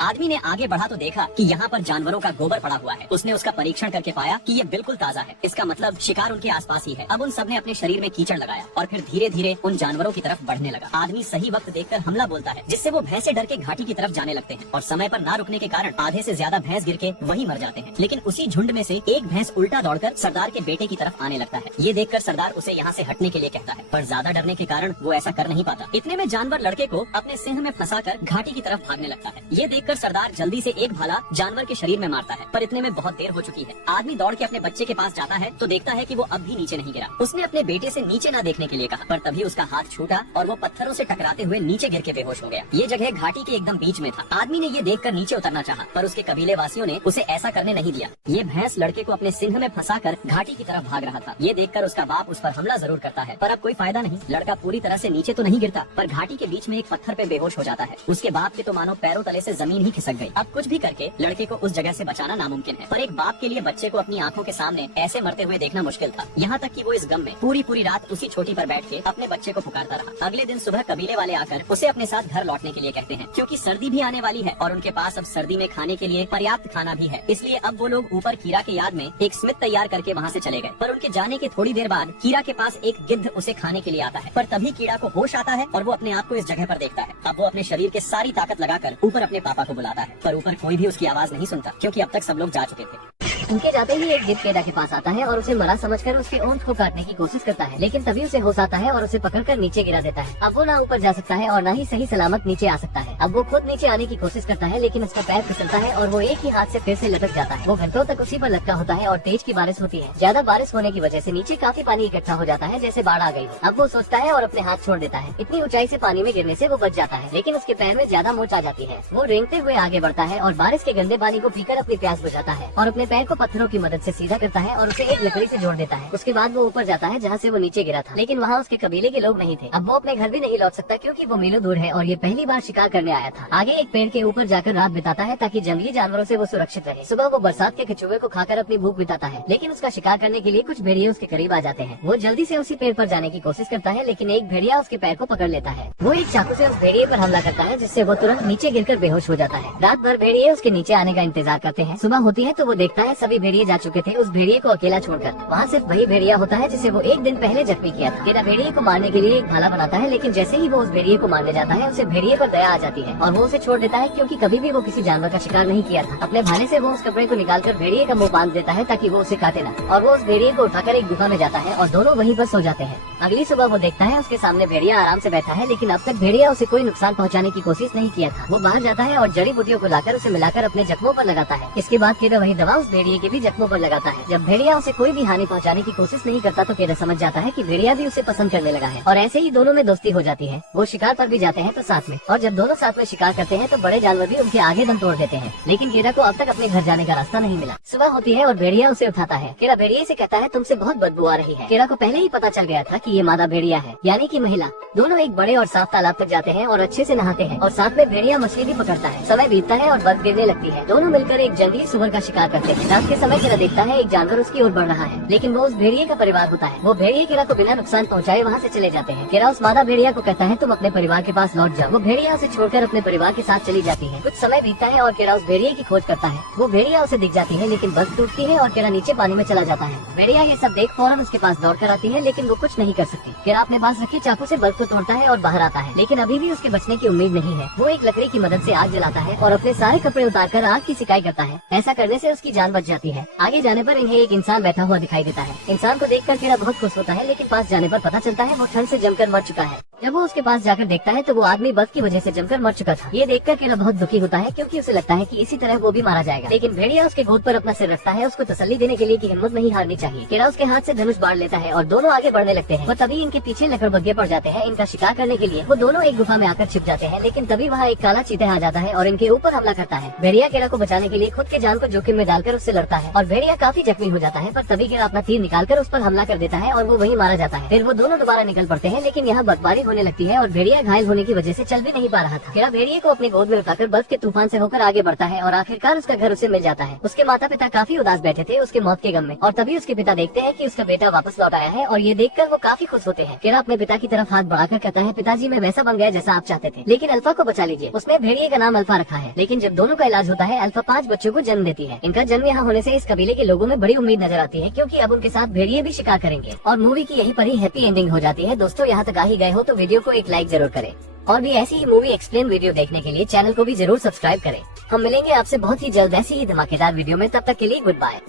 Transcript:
आदमी ने आगे बढ़ा तो देखा कि यहाँ पर जानवरों का गोबर पड़ा हुआ है। उसने उसका परीक्षण करके पाया कि ये बिल्कुल ताज़ा है। इसका मतलब शिकार उनके आसपास ही है। अब उन सब ने अपने शरीर में कीचड़ लगाया और फिर धीरे धीरे उन जानवरों की तरफ बढ़ने लगा। आदमी सही वक्त देखकर हमला बोलता है, जिससे वो भैंसे डर के घाटी की तरफ जाने लगते हैं और समय पर ना रुकने के कारण आधे से ज्यादा भैंस गिर के वहीं मर जाते हैं। लेकिन उसी झुंड में से एक भैंस उल्टा दौड़कर सरदार के बेटे की तरफ आने लगता है। ये देखकर सरदार उसे यहाँ से हटने के लिए कहता है, पर ज्यादा डरने के कारण वो ऐसा कर नहीं पाता। इतने में जानवर लड़के को अपने सिंह में फंसाकर घाटी की तरफ भागने लगता है। ये देखकर सरदार जल्दी से एक भाला जानवर के शरीर में मारता है, पर इतने में बहुत देर हो चुकी है। आदमी दौड़ के अपने बच्चे के पास जाता है तो देखता है कि वो अब भी नीचे नहीं गिरा। उसने अपने बेटे से नीचे ना देखने के लिए कहा, पर तभी उसका हाथ छूटा और वो पत्थरों से टकराते हुए नीचे गिर के बेहोश हो गया। ये जगह घाटी के एकदम बीच में था। आदमी ने ये देखकर नीचे उतरना चाहा, पर उसके कबीले वासियों ने उसे ऐसा करने नहीं दिया। ये भैंस लड़के को अपने सिंह में फंसाकर घाटी की तरफ भाग रहा था। ये देखकर उसका बाप उस पर हमला जरूर करता है, पर अब कोई फायदा नहीं। लड़का पूरी तरह से नीचे तो नहीं गिरता, पर घाटी के बीच में एक पत्थर पे बेहोश हो जाता है। उसके बाप के तो मानो पैरों तले से जमीन ही खिसक गई। अब कुछ भी करके लड़के को उस जगह से बचाना नामुमकिन है, पर एक बाप के लिए बच्चे को अपनी आंखों के सामने ऐसे मरते हुए देखना मुश्किल था। यहाँ तक कि वो इस गम में पूरी रात उसी चोटी पर बैठ के अपने बच्चे को पुकारता रहा। अगले दिन सुबह कबीले वाले आकर उसे अपने साथ घर लौटने के लिए कहते हैं, क्योंकि सर्दी भी आने वाली है और उनके पास अब सर्दी में खाने के लिए पर्याप्त खाना भी है। इसलिए अब वो लोग ऊपर कीड़ा के याद में एक स्मित तैयार करके वहाँ से चले गए। पर उनके जाने के थोड़ी देर बाद कीड़ा के पास एक गिद्ध उसे खाने के लिए आता है, पर तभी कीड़ा को होश आता है और वो अपने आप को इस जगह पर देखता है। अब वो अपने शरीर के सारी ताकत लगाकर ऊपर अपने पापा को बुलाता है, पर ऊपर कोई भी उसकी आवाज नहीं सुनता, क्योंकि अब तक सब लोग जा चुके थे। उनके जाते ही एक गिद्ध कीड़ा के पास आता है और उसे मरा समझकर उसके ओंठ को काटने की कोशिश करता है, लेकिन तभी उसे होश आता है और उसे पकड़कर नीचे गिरा देता है। अब वो ना ऊपर जा सकता है और ना ही सही सलामत नीचे आ सकता है। अब वो खुद नीचे आने की कोशिश करता है, लेकिन उसका पैर फिसलता है और वो एक ही हाथ से फिर से लटक जाता है। वो घंटों तक उसी पर लटका होता है और तेज की बारिश होती है। ज्यादा बारिश होने की वजह से नीचे काफी पानी इकट्ठा हो जाता है, जैसे बाढ़ आ गई हो। अब वो सोचता है और अपने हाथ छोड़ देता है। इतनी ऊंचाई से पानी में गिरने से वो बच जाता है, लेकिन उसके पैर में ज्यादा मोच आ जाती है। वो रेंगते हुए आगे बढ़ता है और बारिश के गंदे पानी को पीकर अपनी प्यास बुझाता है और अपने पैर को पत्थरों की मदद से सीधा करता है और उसे एक लकड़ी से जोड़ देता है। उसके बाद वो ऊपर जाता है जहाँ से वो नीचे गिरा था, लेकिन वहाँ उसके कबीले के लोग नहीं थे। अब वो अपने घर भी नहीं लौट सकता, क्योंकि वो मीलों दूर है और ये पहली बार शिकार करने आया था। आगे एक पेड़ के ऊपर जाकर रात बिताता है ताकि जंगली जानवरों से वो सुरक्षित रहे। सुबह वो बरसात के कछुए को खाकर अपनी भूख बिताता है, लेकिन उसका शिकार करने के लिए कुछ भेड़िए उसके करीब आ जाते हैं। वो जल्दी से उसी पेड़ पर जाने की कोशिश करता है, लेकिन एक भेड़िया उसके पैर को पकड़ लेता है। वो एक चाकू से उस भेड़िए पर हमला करता है, जिससे वो तुरंत नीचे गिरकर बेहोश हो जाता है। रात भर भेड़िए उसके नीचे आने का इंतजार करते हैं। सुबह होती है तो वो देखता है सभी भेड़िए जा चुके थे, उस भेड़िए को अकेला छोड़कर। वहाँ सिर्फ वही भेड़िया होता है जिसे वो एक दिन पहले जख्मी किया था। केरा भेड़िए को मारने के लिए एक भाला बनाता है, लेकिन जैसे ही वो उस भेड़िए को मारने जाता है उसे भेड़िए पर दया आ जाती है और वो उसे छोड़ देता है, क्योंकि कभी भी वो किसी जानवर का शिकार नहीं किया था। अपने भाले से वो उस कपड़े को निकालकर भेड़िए का मुंह बांध देता है ताकि वो उसे काटे ना, और वो उस भेड़िए को उठाकर एक गुफा में जाता है और दोनों वहीं पर सो जाते हैं। अगली सुबह वो देखता है उसके सामने भेड़िया आराम से बैठा है, लेकिन अब तक भेड़िया उसे कोई नुकसान पहुँचाने की कोशिश नहीं किया था। वो बाहर जाता है और जड़ी बूटियों को लाकर उसे मिलाकर अपने जख्मों पर लगाता है। इसके बाद केरा वही दवा उस भेड़िए के भी जख्मों पर लगाता है। जब भेड़िया उसे कोई भी हानि पहुँचाने की कोशिश नहीं करता तो केरा समझ जाता है कि भेड़िया भी उसे पसंद करने लगा है, और ऐसे ही दोनों में दोस्ती हो जाती है। वो शिकार पर भी जाते हैं तो साथ में, और जब दोनों साथ में शिकार करते हैं तो बड़े जानवर भी उनके आगे दम तोड़ देते हैं, लेकिन केरा को अब तक अपने घर जाने का रास्ता नहीं मिला। सुबह होती है और भेड़िया उसे उठाता है। केरा भेड़िए से कहता है, तुमसे बहुत बदबू आ रही है। केरा को पहले ही पता चल गया था कि ये मादा भेड़िया है, यानी कि महिला। दोनों एक बड़े और साफ तालाब तक जाते हैं और अच्छे से नहाते हैं, और साथ में भेड़िया मछली भी पकड़ता है। समय बीतता है और बर्फ गिरने लगती है। दोनों मिलकर एक जंगली सुअर का शिकार करते हैं। रात के समय केरा देखता है एक जानवर उसकी ओर बढ़ रहा है, लेकिन वो उस भेड़िए का परिवार होता है। वो भेड़िए केरा को बिना नुकसान पहुंचाए वहाँ से चले जाते हैं। केरा उस मादा भेड़िया को कहता है, तुम अपने परिवार के पास लौट जाओ। वो भेड़िया उसे छोड़कर अपने परिवार के साथ चली जाती है। कुछ समय बीतता है और केरा उस भेड़िए की खोज करता है। वो भेड़िया उसे दिख जाती है, लेकिन बर्फ टूटती है और केरा नीचे पानी में चला जाता है। भेड़िया ये सब देख फौरन उसके पास दौड़ कर आती है, लेकिन वो कुछ नहीं कर सकती। केरा अपने पास रखे चाकू से बर्फ को तोड़ता है और बाहर आता है, लेकिन अभी भी उसके बचने की उम्मीद नहीं है। वो एक लकड़ी की मदद से आग जलाता है और अपने सारे कपड़े उतारकर आग की सिकाई करता है। ऐसा करने से उसकी जान बच जाती है। आगे जाने पर इन्हें एक इंसान बैठा हुआ दिखाई देता है। इंसान को देखकर केरा बहुत खुश होता है, लेकिन पास जाने पर पता चलता है वो ठंड से जमकर मर चुका है। जब वो उसके पास जाकर देखता है तो वो आदमी बर्फ की वजह से जमकर मर चुका था। ये देखकर केरा बहुत दुखी होता है, क्योंकि उसे लगता है कि इसी तरह वो भी मारा जाएगा। लेकिन भेड़िया उसके गोद पर अपना सिर रखता है, उसको तसल्ली देने के लिए कि हिम्मत नहीं हारनी चाहिए। केरा उसके हाथ से धनुष बाढ़ लेता है और दोनों आगे बढ़ने लगते हैं। वो तभी इनके पीछे लकड़बग्घे पड़ जाते हैं इनका शिकार करने के लिए। वो दोनों एक गुफा में आकर छिप जाते हैं, लेकिन तभी वहाँ एक काला चीता आ जाता है और इनके ऊपर हमला करता है। भेड़िया केरा को बचाने के लिए खुद के जान को जोखिम में डालकर उससे लड़ता है और भेड़िया काफी जख्मी हो जाता है, पर तभी केरा अपना तीर निकालकर उस पर हमला कर देता है और वो वहीं मारा जाता है। फिर वो दोनों दोबारा निकल पड़ते हैं, लेकिन यहाँ बर्फबारी होने लगती है और भेड़िया घायल होने की वजह से चल भी नहीं पा रहा था। केरा भेड़िए को अपने गोद में उठाकर बर्फ के तूफान से होकर आगे बढ़ता है और आखिरकार उसका घर उसे मिल जाता है। उसके माता पिता काफी उदास बैठे थे उसके मौत के गम में, और तभी उसके पिता देखते हैं कि उसका बेटा वापस लौट आया है और ये देखकर वो काफी खुश होते हैं। केरा अपने पिता की तरफ हाथ बढ़ाकर कहता है, पिताजी मैं वैसा बन गया जैसा आप चाहते थे, लेकिन अल्फा को बचा लीजिए। उसने भेड़िए का नाम अल्फा रखा है। लेकिन जब दोनों का इलाज होता है, अल्फा 5 बच्चों को जन्म देती है। इनका जन्म यहाँ होने से इस कबीले के लोगों में बड़ी उम्मीद नजर आती है, क्योंकि अब उनके साथ भेड़िए भी शिकार करेंगे। और मूवी की यही पर ही हैप्पी एंडिंग हो जाती है। दोस्तों यहाँ तक आ ही गए हो तो वीडियो को एक लाइक जरूर करें, और भी ऐसी ही मूवी एक्सप्लेन वीडियो देखने के लिए चैनल को भी जरूर सब्सक्राइब करें। हम मिलेंगे आपसे बहुत ही जल्द ऐसी ही धमाकेदार वीडियो में, तब तक के लिए गुड बाय।